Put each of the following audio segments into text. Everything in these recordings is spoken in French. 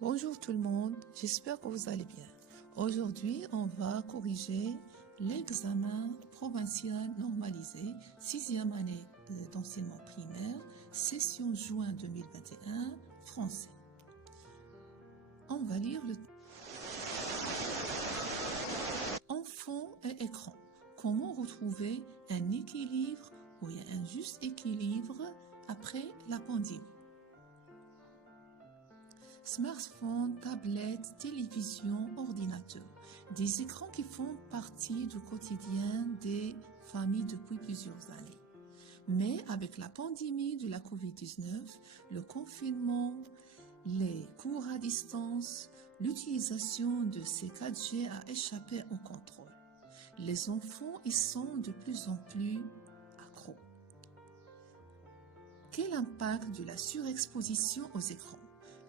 Bonjour tout le monde, j'espère que vous allez bien. Aujourd'hui, on va corriger l'examen provincial normalisé, 6e année d'enseignement primaire, session juin 2021, français. On va lire le enfant et écran. Comment retrouver un équilibre ou un juste équilibre après la pandémie? Smartphone, tablette, télévision, ordinateur. Des écrans qui font partie du quotidien des familles depuis plusieurs années. Mais avec la pandémie de la COVID-19, le confinement, les cours à distance, l'utilisation de ces 4G a échappé au contrôle. Les enfants y sont de plus en plus accros. Quel impact de la surexposition aux écrans?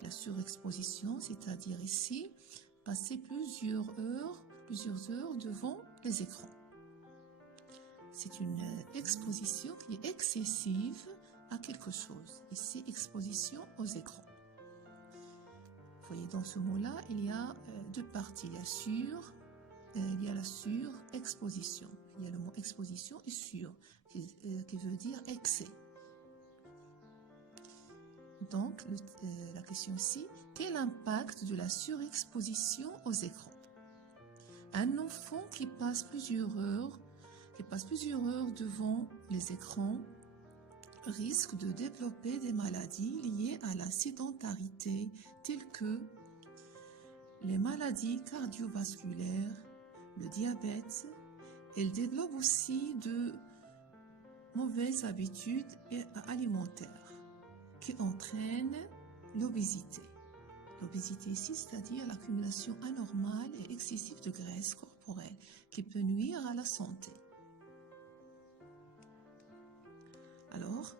La surexposition, c'est-à-dire ici, passer plusieurs heures devant les écrans. C'est une exposition qui est excessive à quelque chose. Ici, exposition aux écrans. Vous voyez, dans ce mot-là, il y a deux parties. Il y a la surexposition. Il y a le mot exposition et sur, qui veut dire excès. Donc, la question ici, quel impact de la surexposition aux écrans? Un enfant qui passe plusieurs heures devant les écrans risque de développer des maladies liées à la sédentarité, telles que les maladies cardiovasculaires, le diabète. Elle développe aussi de mauvaises habitudes alimentaires qui entraîne l'obésité. L'obésité ici, c'est-à-dire l'accumulation anormale et excessive de graisse corporelle qui peut nuire à la santé. Alors,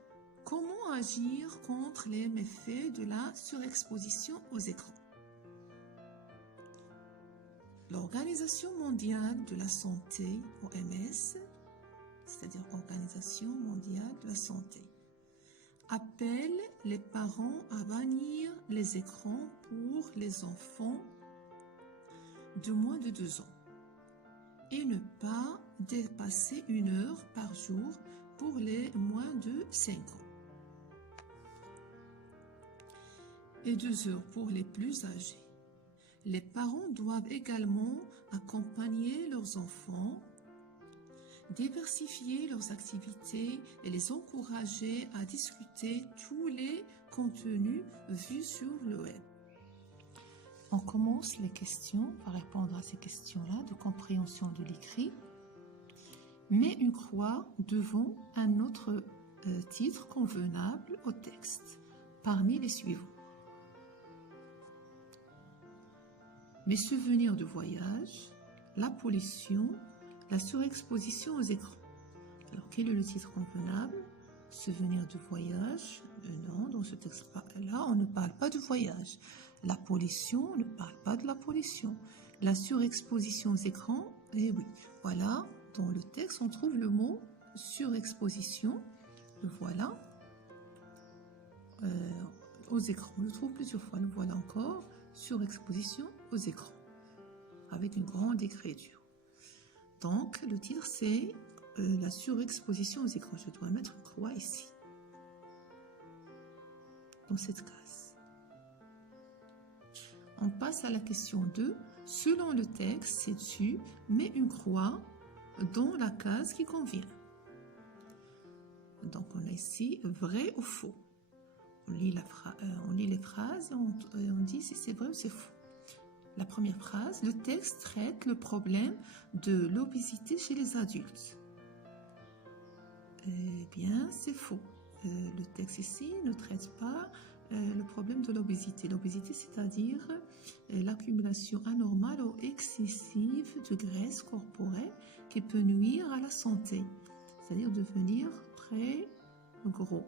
comment agir contre les méfaits de la surexposition aux écrans? L'Organisation mondiale de la santé, OMS, c'est-à-dire Organisation mondiale de la santé, appelle les parents à bannir les écrans pour les enfants de moins de 2 ans et ne pas dépasser 1 heure par jour pour les moins de 5 ans et 2 heures pour les plus âgés. Les parents doivent également accompagner leurs enfants, diversifier leurs activités et les encourager à discuter tous les contenus vus sur le web. On commence les questions par répondre à ces questions-là de compréhension de l'écrit. Mets une croix devant un autre titre convenable au texte, parmi les suivants. Mes souvenirs de voyage, la pollution, la surexposition aux écrans. Alors, quel est le titre convenable? Souvenirs de voyage? Non, dans ce texte-là, on ne parle pas de voyage. La pollution, on ne parle pas de la pollution. La surexposition aux écrans? Eh oui, voilà, dans le texte, on trouve le mot surexposition. Le voilà. Aux écrans, on le trouve plusieurs fois. Le voilà encore, surexposition aux écrans, avec une grande écriture. Donc, le titre, c'est la surexposition aux écrans. Je dois mettre une croix ici, dans cette case. On passe à la question 2. Selon le texte ci-dessus, mets une croix dans la case qui convient. Donc, on a ici vrai ou faux. On lit les phrases et on dit si c'est vrai ou c'est faux. La première phrase, le texte traite le problème de l'obésité chez les adultes. Eh bien, c'est faux. Le texte ici ne traite pas le problème de l'obésité. L'obésité, c'est-à-dire l'accumulation anormale ou excessive de graisse corporelle qui peut nuire à la santé, c'est-à-dire devenir très gros.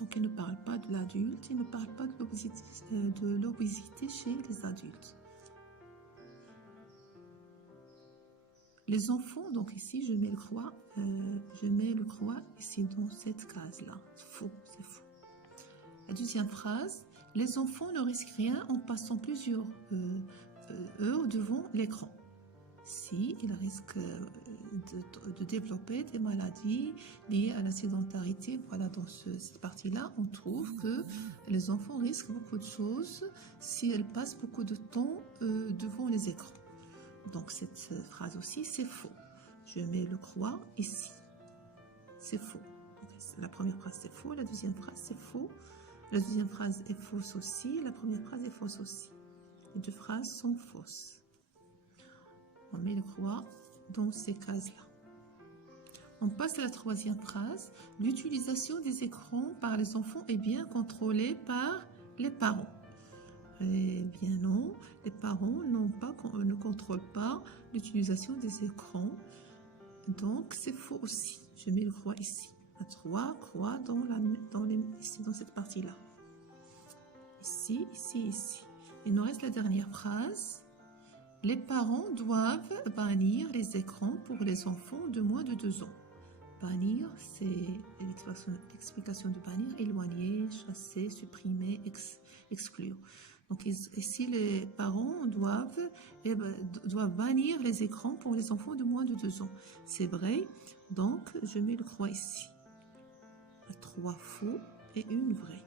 Donc, il ne parle pas de l'adulte, il ne parle pas de l'obésité chez les adultes. Les enfants, donc ici, je mets le croix ici dans cette case-là. Faux, c'est faux. La deuxième phrase, les enfants ne risquent rien en passant plusieurs heures devant l'écran. Si, ils risquent de développer des maladies liées à la sédentarité. Voilà, dans cette partie-là, on trouve que les enfants risquent beaucoup de choses si elles passent beaucoup de temps devant les écrans. Donc cette phrase aussi, c'est faux. Je mets le croix ici. C'est faux. La première phrase, c'est faux. La deuxième phrase, c'est faux. La deuxième phrase est fausse aussi. La première phrase est fausse aussi. Les deux phrases sont fausses. On met le croix dans ces cases-là. On passe à la troisième phrase. L'utilisation des écrans par les enfants est bien contrôlée par les parents. Eh bien non, les parents ne contrôlent pas l'utilisation des écrans. Donc c'est faux aussi. Je mets le croix ici. À 3 croix ici, dans cette partie-là. Ici, ici, ici. Il nous reste la dernière phrase. Les parents doivent bannir les écrans pour les enfants de moins de 2 ans. Bannir, c'est l'explication de bannir, éloigner, chasser, supprimer, exclure. Donc ici, les parents doivent bannir les écrans pour les enfants de moins de 2 ans. C'est vrai, donc je mets le croix ici. 3 faux et une vraie.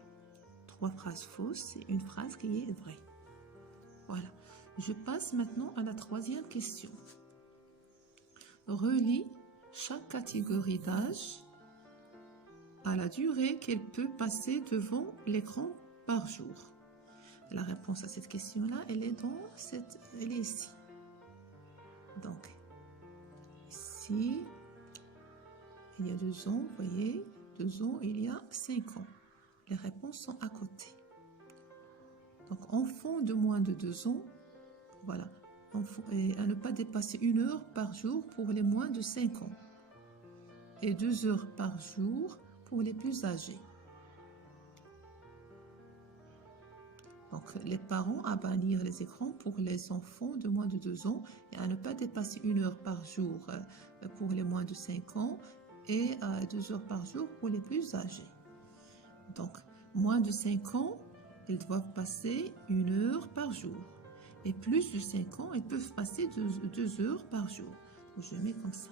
3 phrases fausses et une phrase qui est vraie. Voilà. Je passe maintenant à la troisième question. Relie chaque catégorie d'âge à la durée qu'elle peut passer devant l'écran par jour. La réponse à cette question-là, elle est ici. Donc, ici, il y a 2 ans, vous voyez, 2 ans, il y a 5 ans. Les réponses sont à côté. Donc, enfant de moins de 2 ans, voilà, et à ne pas dépasser 1 heure par jour pour les moins de 5 ans et 2 heures par jour pour les plus âgés. Donc, les parents à bannir les écrans pour les enfants de moins de 2 ans et à ne pas dépasser 1 heure par jour pour les moins de 5 ans et 2 heures par jour pour les plus âgés. Donc, moins de 5 ans, ils doivent passer 1 heure par jour. Et plus de 5 ans, ils peuvent passer 2 heures par jour. Donc, je mets comme ça.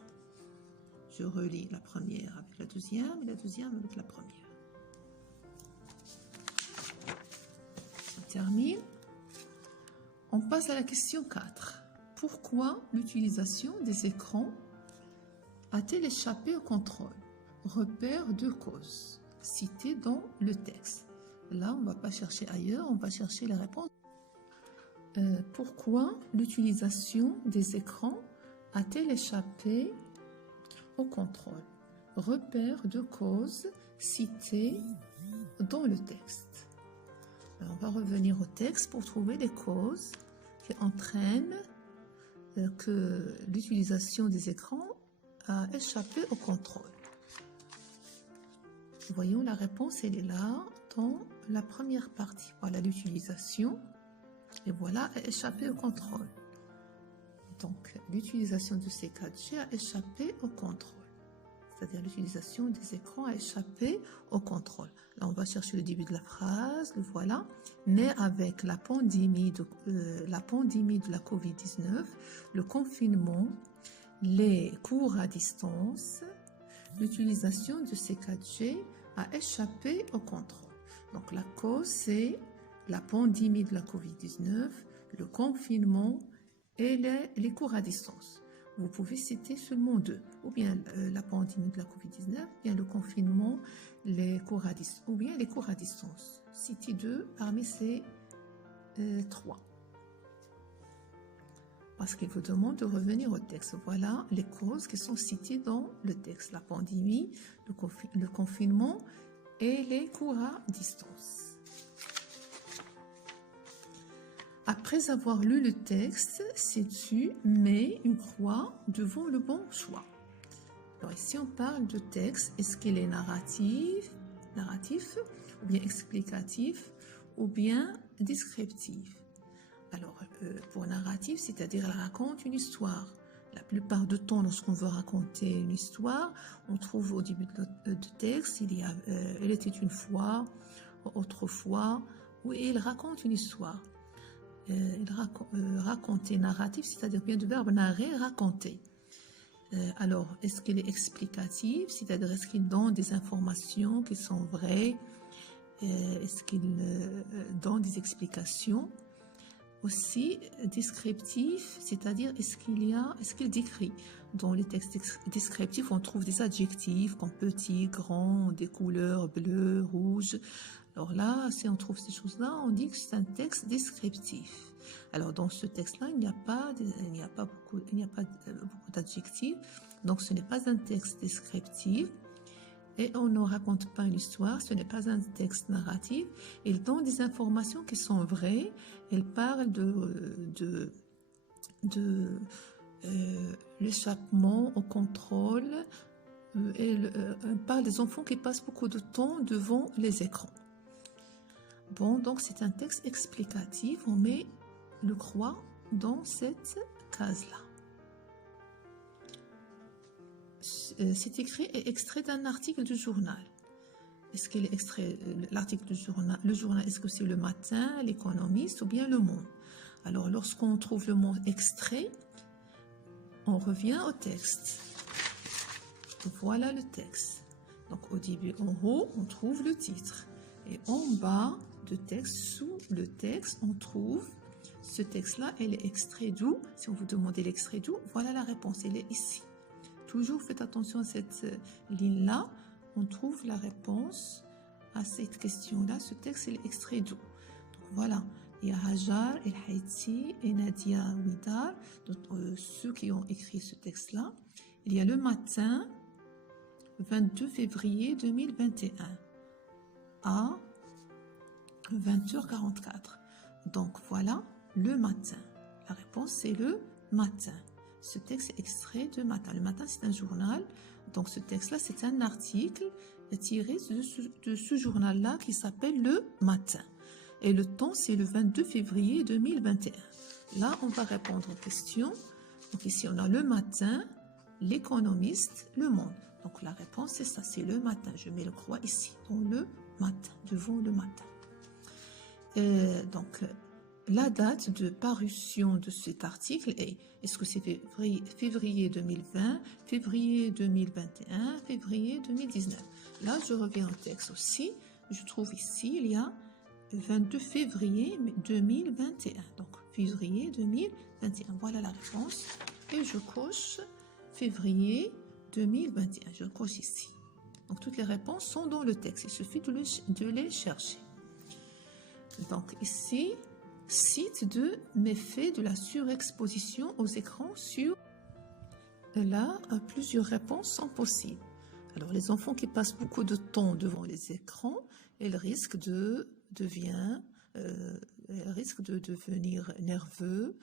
Je relie la première avec la deuxième et la deuxième avec la première. On termine. On passe à la question 4. Pourquoi l'utilisation des écrans a-t-elle échappé au contrôle? Repère de cause cité dans le texte. Là, on ne va pas chercher ailleurs, on va chercher la réponse. Pourquoi l'utilisation des écrans a-t-elle échappé au contrôle? Repère de cause cité dans le texte. Alors, on va revenir au texte pour trouver les causes qui entraînent que l'utilisation des écrans a échappé au contrôle. Voyons, la réponse, elle est là, dans la première partie. Voilà l'utilisation, et voilà, a échappé au contrôle. Donc, l'utilisation de ces 4G a échappé au contrôle. C'est-à-dire l'utilisation des écrans a échappé au contrôle. Là, on va chercher le début de la phrase, le voilà. Mais avec la pandémie de la Covid-19, le confinement, les cours à distance, l'utilisation de ces 4G a échappé au contrôle. Donc, la cause, c'est la pandémie de la Covid-19, le confinement et les cours à distance. Vous pouvez citer seulement 2, ou bien la pandémie de la Covid-19, ou bien le confinement, les cours à distance, ou bien les cours à distance. Citez 2 parmi ces 3. Parce qu'il vous demande de revenir au texte. Voilà les causes qui sont citées dans le texte. La pandémie, le confinement et les cours à distance. Après avoir lu le texte, ci-dessus, met une croix devant le bon choix. Alors ici, on parle de texte. Est-ce qu'il est narratif, ou bien explicatif, ou bien descriptif? Alors, pour narratif, c'est-à-dire elle raconte une histoire. La plupart du temps, lorsqu'on veut raconter une histoire, on trouve au début du texte, il était une fois, autrefois, où il raconte une histoire. Raconter, narratif, c'est-à-dire bien du verbe narrer, raconter. Alors, est-ce qu'il est explicatif, c'est-à-dire est-ce qu'il donne des informations qui sont vraies, est-ce qu'il donne des explications? Aussi descriptif, c'est-à-dire est-ce qu'il décrit. Dans les textes descriptifs, on trouve des adjectifs comme petit, grand, des couleurs bleues, rouges. Alors là, si on trouve ces choses-là, on dit que c'est un texte descriptif. Alors dans ce texte-là, il n'y a pas beaucoup d'adjectifs, donc ce n'est pas un texte descriptif. Et on ne raconte pas une histoire, ce n'est pas un texte narratif. Il donne des informations qui sont vraies. Il parle de l'échappement au contrôle. Il parle des enfants qui passent beaucoup de temps devant les écrans. Bon, donc c'est un texte explicatif. On met le croix dans cette case-là. C'est écrit et extrait d'un article du journal. Est-ce qu'il est extrait l'article du journal? Le journal, est-ce que c'est Le Matin, L'Économiste ou bien Le Monde? Alors, lorsqu'on trouve le mot extrait, on revient au texte. Voilà le texte. Donc, au début, en haut, on trouve le titre. Et en bas du texte, sous le texte, on trouve ce texte-là. Elle est extrait d'où? Si on vous demande l'extrait d'où, voilà la réponse. Elle est ici. Toujours faites attention à cette ligne-là. On trouve la réponse à cette question-là. Ce texte est extrait d'où? Donc voilà, il y a Hajar El Haïti et Nadia Ouidar, ceux qui ont écrit ce texte-là. Il y a Le Matin, 22 février 2021, à 20h44. Donc voilà, Le Matin. La réponse, c'est Le Matin. Ce texte est extrait de Matin. Le Matin, c'est un journal. Donc, ce texte-là, c'est un article tiré de ce journal-là qui s'appelle Le Matin. Et le temps, c'est le 22 février 2021. Là, on va répondre aux questions. Donc, ici, on a Le Matin, L'Économiste, Le Monde. Donc, la réponse, c'est ça, c'est Le Matin. Je mets le croix ici, dans Le Matin, devant Le Matin. Donc, la date de parution de cet article est-ce que c'est février 2020, février 2021, février 2019? Là, je reviens au texte aussi. Je trouve ici, il y a 22 février 2021. Donc, février 2021. Voilà la réponse. Et je coche février 2021. Je coche ici. Donc, toutes les réponses sont dans le texte. Il suffit de les chercher. Donc, ici, cite de méfaits de la surexposition aux écrans sur... Là, plusieurs réponses sont possibles. Alors, les enfants qui passent beaucoup de temps devant les écrans, ils risquent de devenir nerveux,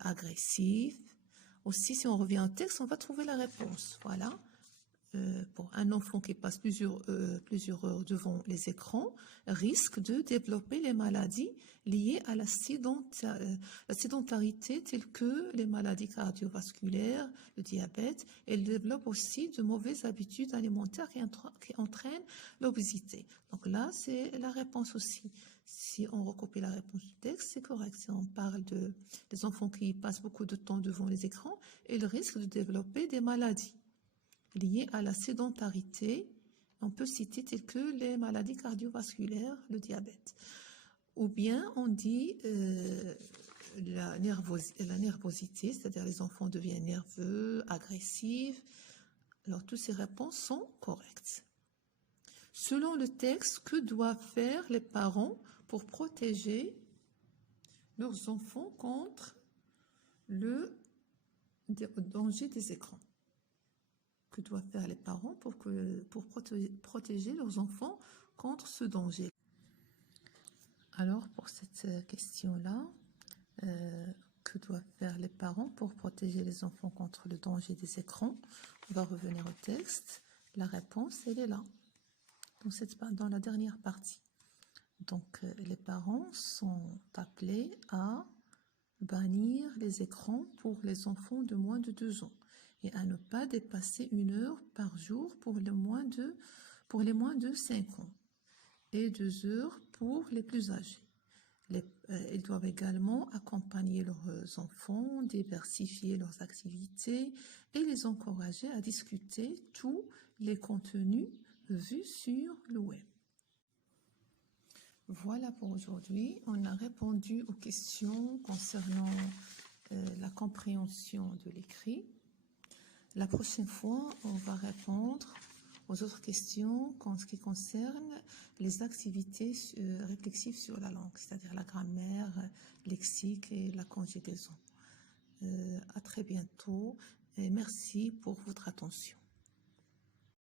agressifs. Aussi, si on revient au texte, on va trouver la réponse. Voilà. Pour un enfant qui passe plusieurs heures devant les écrans, risque de développer les maladies liées à la sédentarité, telles que les maladies cardiovasculaires, le diabète. Elle développe aussi de mauvaises habitudes alimentaires qui entraînent l'obésité. Donc là, c'est la réponse aussi. Si on recopie la réponse du texte, c'est correct. Si on parle des enfants qui passent beaucoup de temps devant les écrans, ils risquent de développer des maladies liées à la sédentarité, on peut citer telles que les maladies cardiovasculaires, le diabète. Ou bien on dit la nervosité, c'est-à-dire les enfants deviennent nerveux, agressifs. Alors toutes ces réponses sont correctes. Selon le texte, que doivent faire les parents pour protéger leurs enfants contre le danger des écrans? Que doivent faire les parents pour protéger leurs enfants contre ce danger? Alors, pour cette question-là, que doivent faire les parents pour protéger les enfants contre le danger des écrans? On va revenir au texte. La réponse, elle est là, dans la dernière partie. Donc, les parents sont appelés à bannir les écrans pour les enfants de moins de 2 ans. Et à ne pas dépasser 1 heure par jour pour les moins de 5 ans. et 2 heures pour les plus âgés. Ils doivent également accompagner leurs enfants, diversifier leurs activités et les encourager à discuter tous les contenus vus sur le web. Voilà pour aujourd'hui. On a répondu aux questions concernant la compréhension de l'écrit. La prochaine fois, on va répondre aux autres questions en ce qui concerne les activités réflexives sur la langue, c'est-à-dire la grammaire, lexique et la conjugaison. À très bientôt et merci pour votre attention.